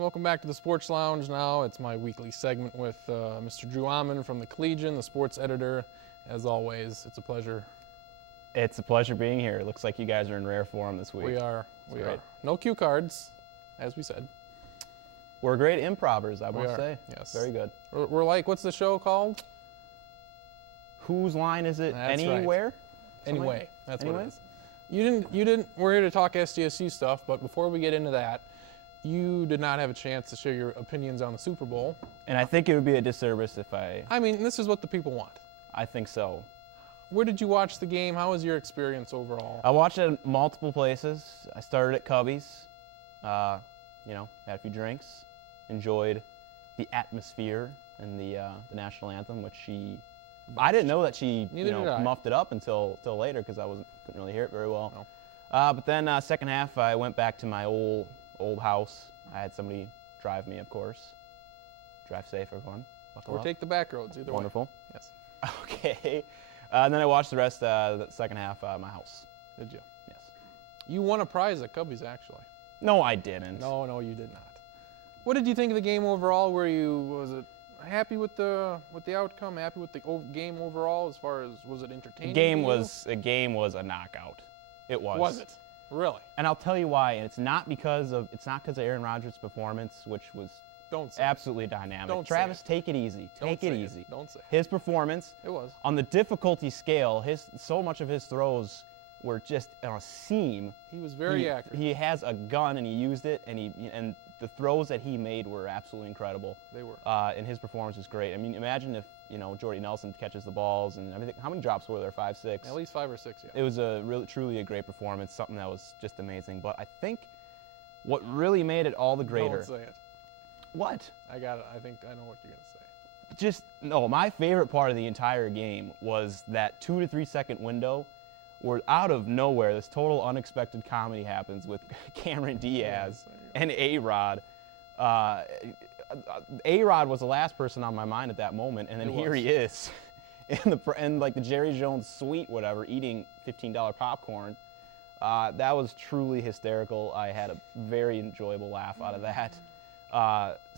welcome back to the Sports Lounge now. It's my weekly segment with Mr. Drue Aman from the Collegian, the sports editor. As always, it's a pleasure. It's a pleasure being here. It looks like you guys are in rare form this week. We are. No cue cards, as we said. We're great improvers, I must say. Yes. Very good. We're like, what's the show called? Whose line is it? That's Anywhere? Right. Anyway. That's Anyway? what it is. You didn't, we're here to talk SDSU stuff, but before we get into that, you did not have a chance to share your opinions on the Super Bowl. And I think it would be a disservice if I mean, this is what the people want. I think so. Where did you watch the game? How was your experience overall? I watched it at multiple places. I started at Cubby's. Had a few drinks. Enjoyed the atmosphere and the national anthem, which I didn't know that she muffed it up until later because couldn't really hear it very well. No. But then second half, I went back to my old house. I had somebody drive me, of course. Drive safe, everyone. Buckle Or up. take the back roads, either Wonderful. way. Yes. Okay. And then I watched the rest of the second half at my house. Did you? Yes. You won a prize at Cubby's, actually. No, I didn't. No, you did not. What did you think of the game overall? Was it happy with the outcome? Happy with the game overall? As far as was it entertaining? The game was a knockout. It was. Was it? Really? And I'll tell you why. And it's not because of Aaron Rodgers' performance, which was absolutely dynamic. Don't Travis, say it. take it easy. Take it easy. Don't say it. His performance. It was. On the difficulty scale, so much of his throws were just on a seam. He was very accurate. He has a gun and he used it, and the throws that he made were absolutely incredible. They were. And his performance was great. I mean, imagine if Jordy Nelson catches the balls and everything. How many drops were there? 5, 6? At least 5 or 6. Yeah. It was truly a great performance. Something that was just amazing. But I think what really made it all the greater. Don't say it. What? I got it. I think I know what you're gonna say. My favorite part of the entire game was that 2 to 3 second window where out of nowhere this total unexpected comedy happens with Cameron Diaz and A-Rod. A-Rod was the last person on my mind at that moment, and then here he is in like the Jerry Jones suite, whatever, eating $15 popcorn. That was truly hysterical. I had a very enjoyable laugh out of that.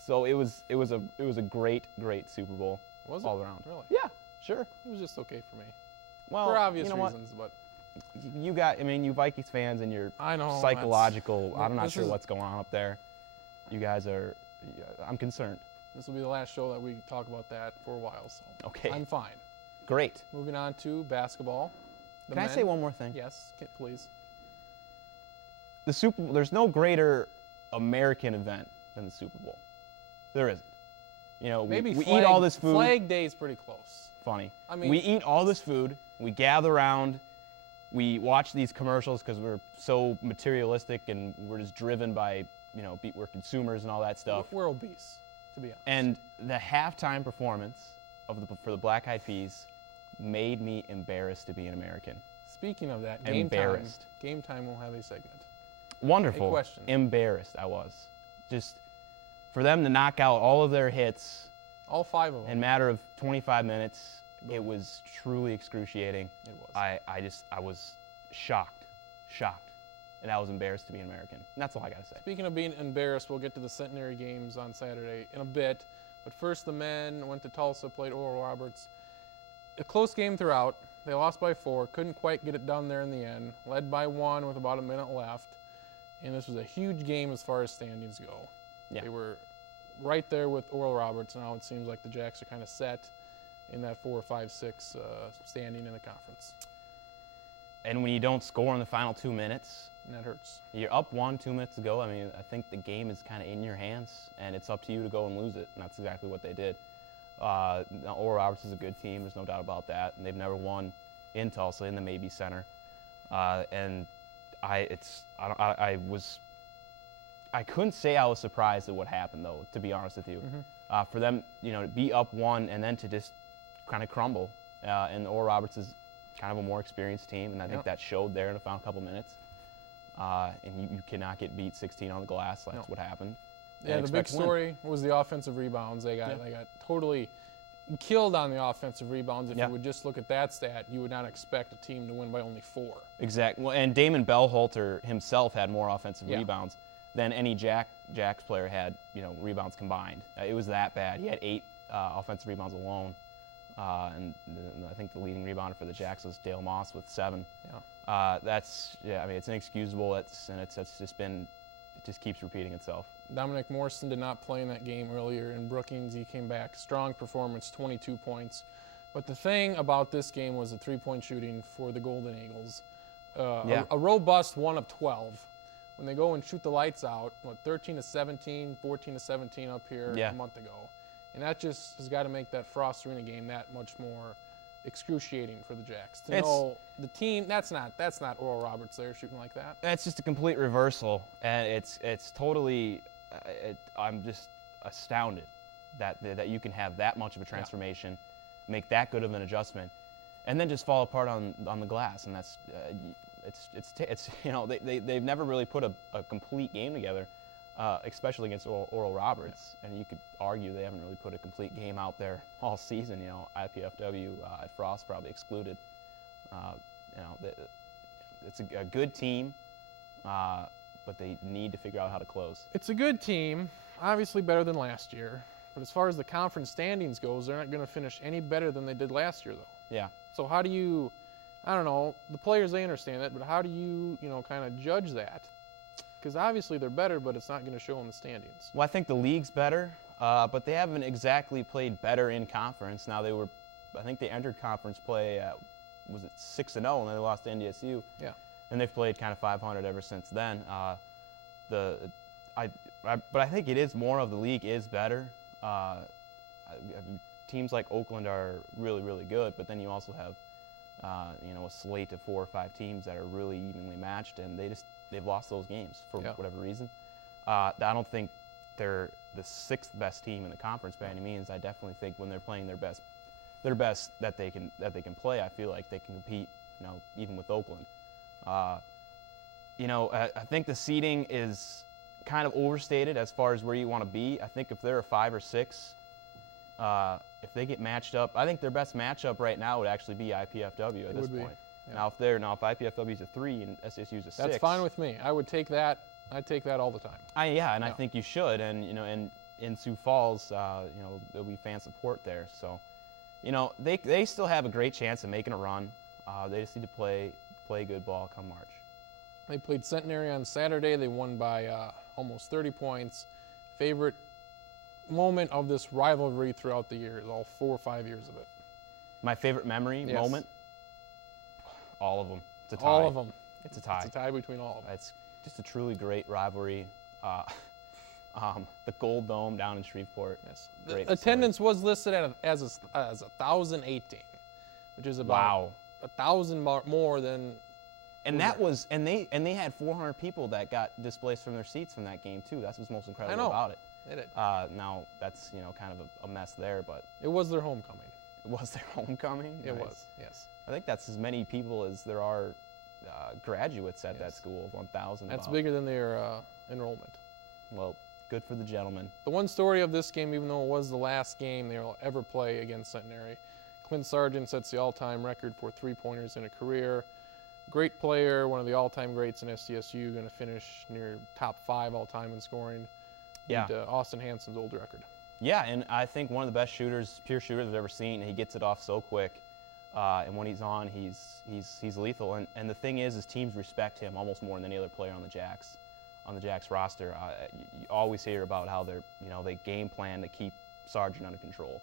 So it was a great Super Bowl. Was it? All around. Really? Yeah, sure. It was just okay for me. Well, for obvious reasons, but you Vikings fans and your I know psychological. I'm not sure what's going on up there. You guys are. I'm concerned. This will be the last show that we talk about that for a while, so okay. I'm fine. Great. Moving on to basketball. Can I say one more thing? Yes, please. The Super Bowl. There's no greater American event than the Super Bowl. There isn't. Maybe we eat all this food. Flag Day is pretty close. Funny. I mean, we eat all this food. We gather around. We watch these commercials because we're so materialistic and we're just driven by, we're consumers and all that stuff. We're obese, to be honest. And the halftime performance for the Black Eyed Peas made me embarrassed to be an American. Speaking of that, Game Time will have a segment. Wonderful. A question. Embarrassed I was. Just for them to knock out all of their hits. All 5 of them. In a matter of 25 minutes, it was truly excruciating. It was. I was shocked, and I was embarrassed to be an American. And that's all I gotta say. Speaking of being embarrassed, we'll get to the Centenary games on Saturday in a bit. But first, the men went to Tulsa, played Oral Roberts. A close game throughout. They lost by 4, couldn't quite get it done there in the end. Led by 1 with about a minute left. And this was a huge game as far as standings go. Yeah. They were right there with Oral Roberts. Now it seems like the Jacks are kind of set in that 4, 5, 6 standing in the conference. And when you don't score in the final 2 minutes, and that hurts. You're up 1, 2 minutes to go. I mean, I think the game is kind of in your hands, and it's up to you to go and lose it. And that's exactly what they did. Now Oral Roberts is a good team. There's no doubt about that. And they've never won in Tulsa in the Maybe Center. And I couldn't say I was surprised at what happened, though, to be honest with you. Mm-hmm. For them, to be up 1 and then to just kind of crumble. And Oral Roberts is kind of a more experienced team, and I think that showed there in the final couple minutes. And you cannot get beat 16 on the glass. That's what happened. Yeah, the big story was the offensive rebounds. They got totally killed on the offensive rebounds. If you would just look at that stat, you would not expect a team to win by only 4. Exactly. Well, and Damon Bellholter himself had more offensive rebounds. than any Jacks player had, rebounds combined. It was that bad. He had 8 offensive rebounds alone, and I think the leading rebounder for the Jacks was Dale Moss with 7. Yeah. It's inexcusable. It just keeps repeating itself. Dominic Morrison did not play in that game earlier in Brookings. He came back, strong performance, 22 points. But the thing about this game was the three-point shooting for the Golden Eagles. A robust 1 of 12. When they go and shoot the lights out, 13-17, 14-17 up here a month ago. And that just has got to make that Frost Arena game that much more excruciating for the Jacks. To know the team, that's not Oral Roberts there shooting like that. It's just a complete reversal, and it's totally, I'm just astounded that you can have that much of a transformation, make that good of an adjustment, and then just fall apart on the glass. And that's they've never really put a complete game together, especially against Oral Roberts. And you could argue they haven't really put a complete game out there all season. IPFW at Frost probably excluded. It's a good team, but they need to figure out how to close. It's a good team, obviously better than last year. But as far as the conference standings goes, they're not going to finish any better than they did last year, though. Yeah. So how do you, I don't know, the players, they understand that, but how do you, kind of judge that? Because obviously they're better, but it's not going to show in the standings. Well, I think the league's better, but they haven't exactly played better in conference. Now I think they entered conference play at, was it 6-0, and then they lost to NDSU. Yeah. And they've played kind of 500 ever since then. But I think it is more of the league is better. Teams like Oakland are really, really good, but then you also have, a slate of 4 or 5 teams that are really evenly matched, and they've lost those games for whatever reason. I don't think they're the 6th best team in the conference by any means. I definitely think when they're playing their best that they can play, I feel like they can compete, even with Oakland. I think the seeding is kind of overstated as far as where you want to be. I think if they're a 5 or 6, if they get matched up, I think their best matchup right now would actually be IPFW at this point. Yeah. Now if IPFW is a 3 and SDSU is a 6, that's fine with me. I would take that. I'd take that all the time. I think you should, and and in Sioux Falls, there'll be fan support there, so they still have a great chance of making a run. They just need to play good ball come March. They played Centenary on Saturday. They won by almost 30 points. Favorite moment of this rivalry throughout the years, all 4 or 5 years of it? My favorite moment? All of them. It's a tie. All of them. It's a tie. It's a tie between all of them. It's just a truly great rivalry. The Gold Dome down in Shreveport. Yes. The attendance was listed as 1,018, which is about 1,000 more than. And they had 400 people that got displaced from their seats from that game too. That's what's most incredible about it. Now that's kind of a mess there, but it was their homecoming. It was their homecoming. It was, yes. I think that's as many people as there are graduates at that school. 1,000. That's bigger than their enrollment. Well, good for the gentlemen. The one story of this game, even though it was the last game they'll ever play against Centenary, Clint Sargent sets the all-time record for three-pointers in a career. Great player, one of the all-time greats in SDSU, going to finish near top 5 all-time in scoring. Yeah. Austin Hansen's old record. Yeah, and I think one of the best pure shooters I've ever seen. He gets it off so quick, and when he's on, he's lethal. And the thing is teams respect him almost more than any other player on the Jacks roster. You always hear about how they game plan to keep Sargent under control,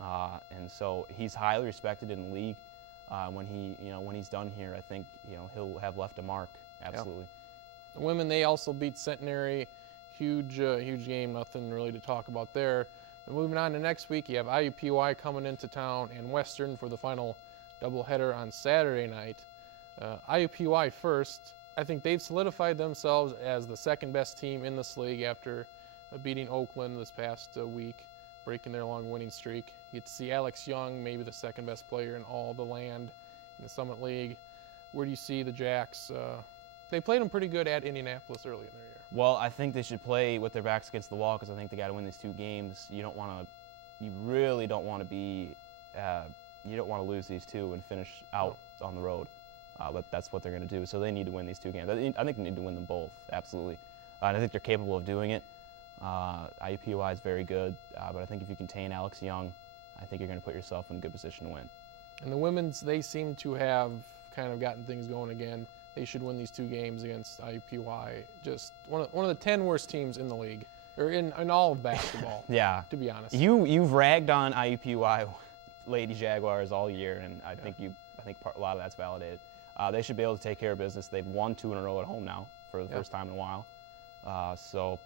and so he's highly respected in the league. When he's done here, I think he'll have left a mark. Absolutely. Yeah. The women, they also beat Centenary. Huge game. Nothing really to talk about there. But moving on to next week, you have IUPUI coming into town and Western for the final doubleheader on Saturday night. IUPUI first. I think they've solidified themselves as the second best team in this league after beating Oakland this past week, breaking their long winning streak. You get to see Alex Young, maybe the second best player in all the land in the Summit League. Where do you see the Jacks? They played them pretty good at Indianapolis early in their year. Well, I think they should play with their backs against the wall because I think they got to win these 2 games. You really don't want to lose these 2 and finish out on the road. But that's what they're going to do. So they need to win these 2 games. I think they need to win them both, absolutely. and I think they're capable of doing it. IUPUI is very good, but I think if you contain Alex Young, I think you're going to put yourself in a good position to win. And the women's, they seem to have kind of gotten things going again. They should win these 2 games against IUPUI. Just one of the 10 worst teams in the league, or in all of basketball. Yeah. To be honest. You've ragged on IUPUI Lady Jaguars all year, and I think a lot of that's validated. They should be able to take care of business. They've won 2 in a row at home now for the first time in a while. So,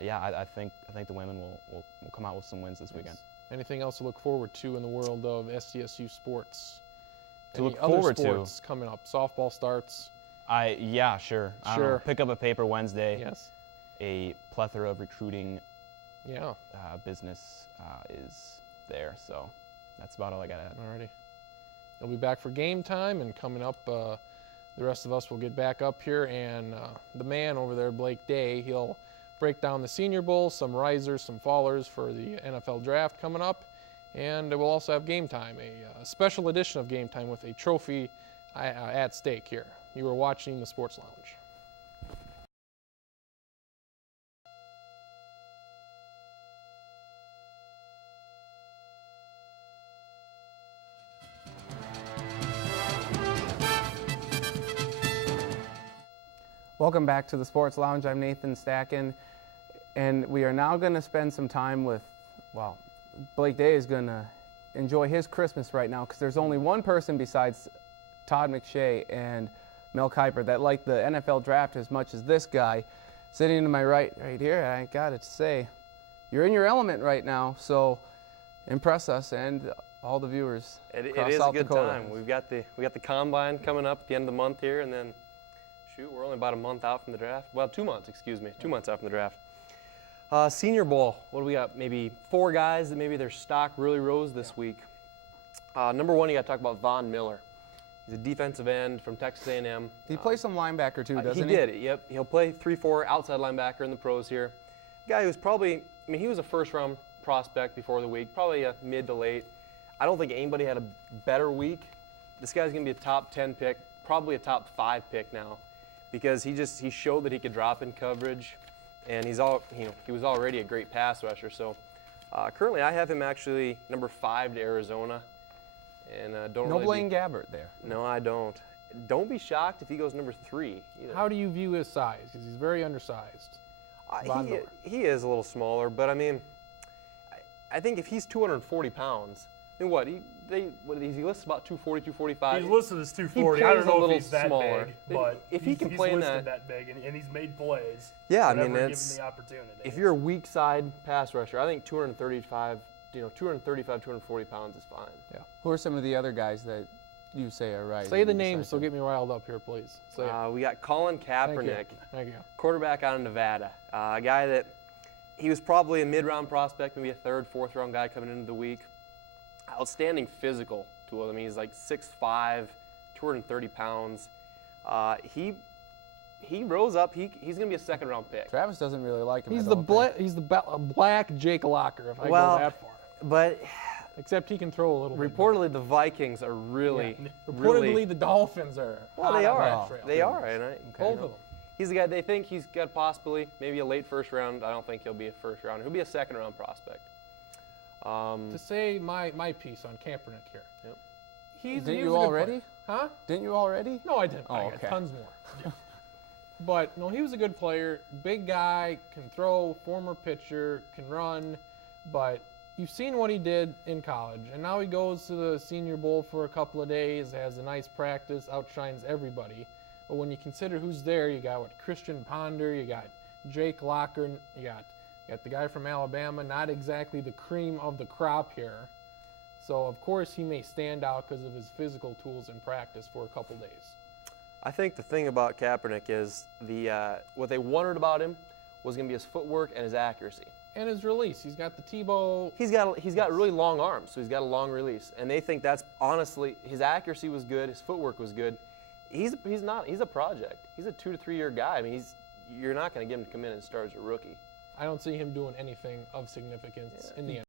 yeah, I think the women will come out with some wins this weekend. Anything else to look forward to in the world of SDSU sports? To look forward to? Other sports coming up? Softball starts. Yeah, sure. I don't know. Pick up a paper Wednesday. Yes. A plethora of recruiting Yeah. business is there, so that's about all I got to add. Alrighty. They'll be back for game time, and coming up, the rest of us will get back up here, and the man over there, Blake Day, he'll break down the Senior Bowl, some risers, some fallers for the NFL draft coming up, and we'll also have game time, a special edition of game time with a trophy at stake here. You are watching the Sports Lounge. Welcome back to the Sports Lounge. I'm Nathan Stacken, and we are now going to spend some time with, well, Blake Day is going to enjoy his Christmas right now because there's only one person besides Todd McShay and Mel Kiper that like the NFL draft as much as this guy. Sitting to my right here, I got to say, you're in your element right now, so impress us and all the viewers. It is a good time. We got the combine coming up at the end of the month here, and then shoot, we're only about a month out from the draft. Well, 2 months, excuse me. 2 months out from the draft. Senior Bowl, what do we got? Maybe 4 guys that maybe their stock really rose this week. Number 1, you got to talk about Von Miller. He's a defensive end from Texas A&M. He plays some linebacker too, doesn't he? He did, yep. He'll play 3-4 outside linebacker in the pros here. Guy who's probably, he was a first-round prospect before the week, probably a mid to late. I don't think anybody had a better week. This guy's going to be a top 10 pick, probably a top 5 pick now, because he showed that he could drop in coverage, and he was already a great pass rusher. So currently I have him actually number 5 to Arizona, and don't. No Blaine Gabbert there. No, I don't. Don't be shocked if he goes number 3 either. How do you view his size? Because he's very undersized. He is a little smaller, but I think if he's 240 pounds, then what? He lists about 240, 245. He's listed as 240. I don't know if he's that smaller. big, but if he can play in that big, and he's made plays. Yeah, given the opportunity. If you're a weak side pass rusher, I think 235, 240 pounds is fine. Yeah. Who are some of the other guys that you say are right? Say the names, so get me riled up here, please. We got Colin Kaepernick, Thank you. quarterback out of Nevada. A guy that he was probably a mid-round prospect, maybe a 3rd, 4th round guy coming into the week. Outstanding physical tool. He's like 6'5", 230 pounds. He rose up. He's going to be a 2nd round pick. Travis doesn't really like him. He's the black Jake Locker, if I go that far. But except he can throw a little bit. Reportedly, the Vikings are really, Reportedly, the Dolphins are. Well, they are. They are. Both of them. He's the guy. They think he's got possibly maybe a late 1st round. I don't think he'll be a 1st round. He'll be a 2nd round prospect. To say my piece on Kaepernick here. Yep. Didn't you already? Huh? Didn't you already? No, I didn't. Oh, I got tons more. But no, he was a good player. Big guy, can throw, former pitcher, can run. But you've seen what he did in college, and now he goes to the Senior Bowl for a couple of days, has a nice practice, outshines everybody. But when you consider who's there, you got Christian Ponder, you got Jake Locker, you got the guy from Alabama, not exactly the cream of the crop here. So, of course, he may stand out because of his physical tools in practice for a couple days. I think the thing about Kaepernick is what they wondered about him was going to be his footwork and his accuracy. And his release. He's got the Tebow. He's got really long arms, so he's got a long release. And they think that's honestly, his accuracy was good, his footwork was good. He's a project. He's a 2 to 3 year guy. You're not going to get him to come in and start as a rookie. I don't see him doing anything of significance in the end.